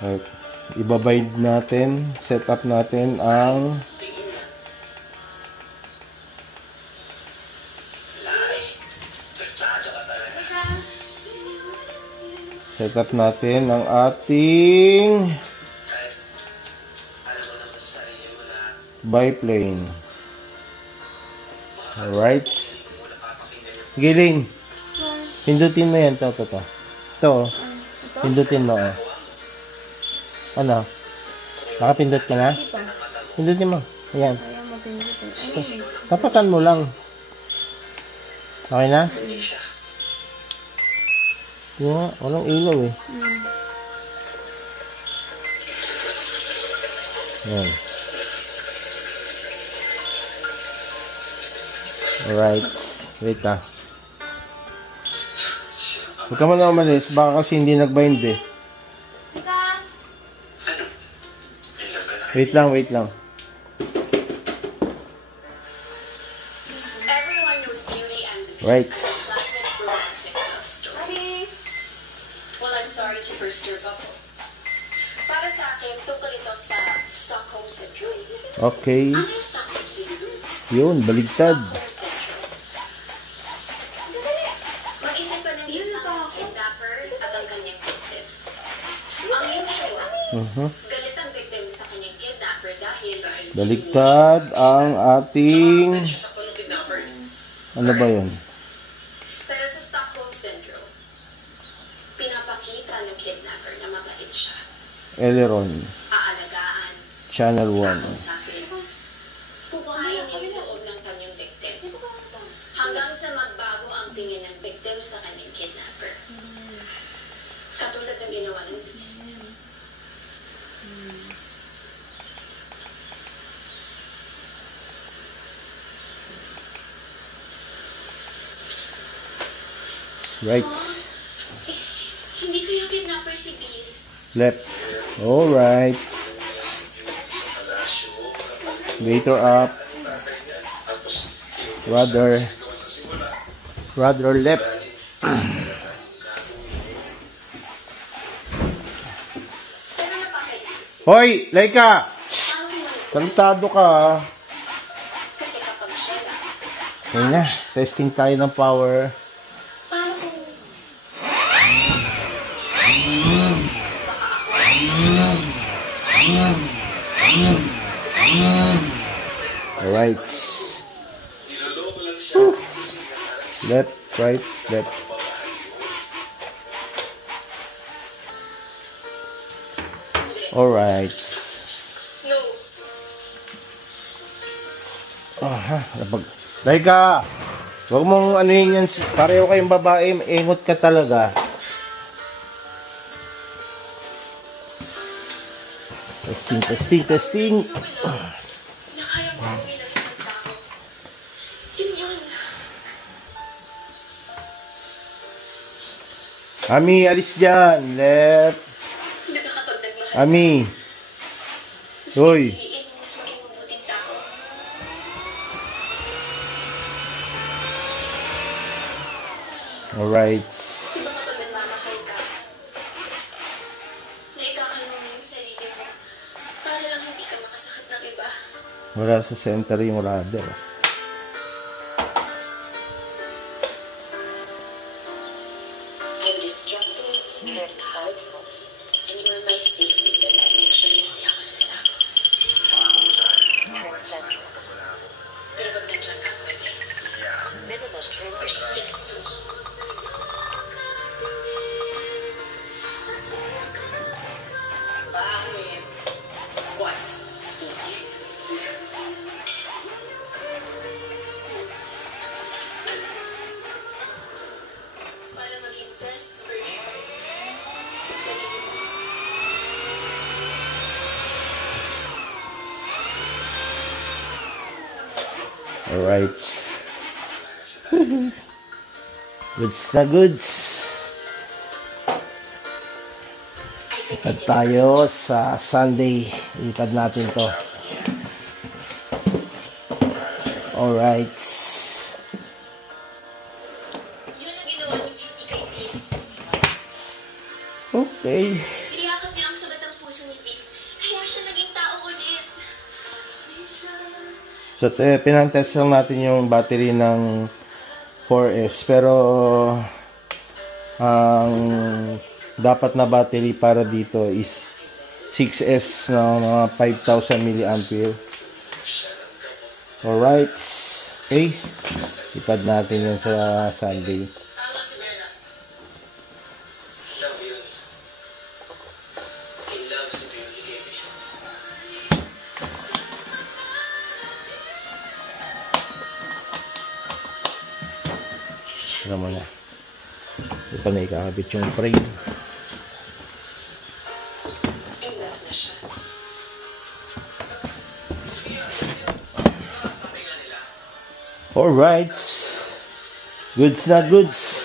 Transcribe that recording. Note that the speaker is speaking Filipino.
Right. Ibabind natin, set up natin ang ating biplane. Alright. Giling. Pindutin mo yan. Ito. Pindutin mo. Ano? Nakapindot ka na? Pindutin mo. Ayan. Tapatan mo lang. Okay na? Yeah, walang ilaw eh. Ayan. Alright. Wait ah. Huwag ka muna umalis. Baka kasi hindi nag-bind eh. Wait lang. Right. Well, I'm sorry to burst your bubble. Para sa akin, tungkol ito sa Stockholm Syndrome. Okay. Ano yung Stockholm Syndrome? Yun, baligtad. Mag-isip ka ng isang kidnapper at ang kanyang victim. Ang usual, galit ang victim sa kanyang kidnapper dahil Baligtad ang ating... Ano ba yun? Pero sa Stockholm Syndrome, pinapakita ng kidnapper na mabait siya. Aileron. Aalagaan. Channel 1. Pupuhayin niya yung loob ng kanyang victim. Hanggang sa magbago ang tingin ng victim sa kanyang kidnapper. Katulad ng ginawa ng Beast. Right. Hindi kaya kidnapper si Beast? Left. Alright. Later up. Rather left. Hoy! Laika! Kalitado ka. Kasi kapag siya lang, Ayun na. Testing tayo ng power. paano kung Alright. Left, right, left. Alright. no? Laika! Huwag mong anuhin yan. Pareho kayong babae. Ingot ka talaga. Testing. Na kaya mo uwi ng isang tao. Yun yun. Ami, alis dyan. Left. Nagkakatagdag mahal. Ami. Mas Hoy. pipiliin mo mas maging mabuting tao. Alright. Diba kapag nagmamahal ka, na ikakalma mo yung sarili mo para lang hindi ka makasakit ng iba. Wala sa center yung rudder. I'm destructive, you're hurtful, and you are my safety but I make sure na hindi ako sasako. Pero pag nandiyan ka, pwede. It's too. Bakit? What? Para maging best version ng sarili mo. Alright. Goods na goods. Lipad tayo sa Sunday. Lipad natin to. Alright. Yun ang ginawa ni Beauty kay Beast. Okay. Iniyakap niya ang sugat ng So, pinantest lang natin yung battery ng 4S. Pero, ang dapat na battery para dito is 6S na mga 5,000 mAh. Alright. Okay. Ipad natin yun sa Sunday. Tara mo na. Ito pa na ikakabit yung frame. Alright. Goods na goods.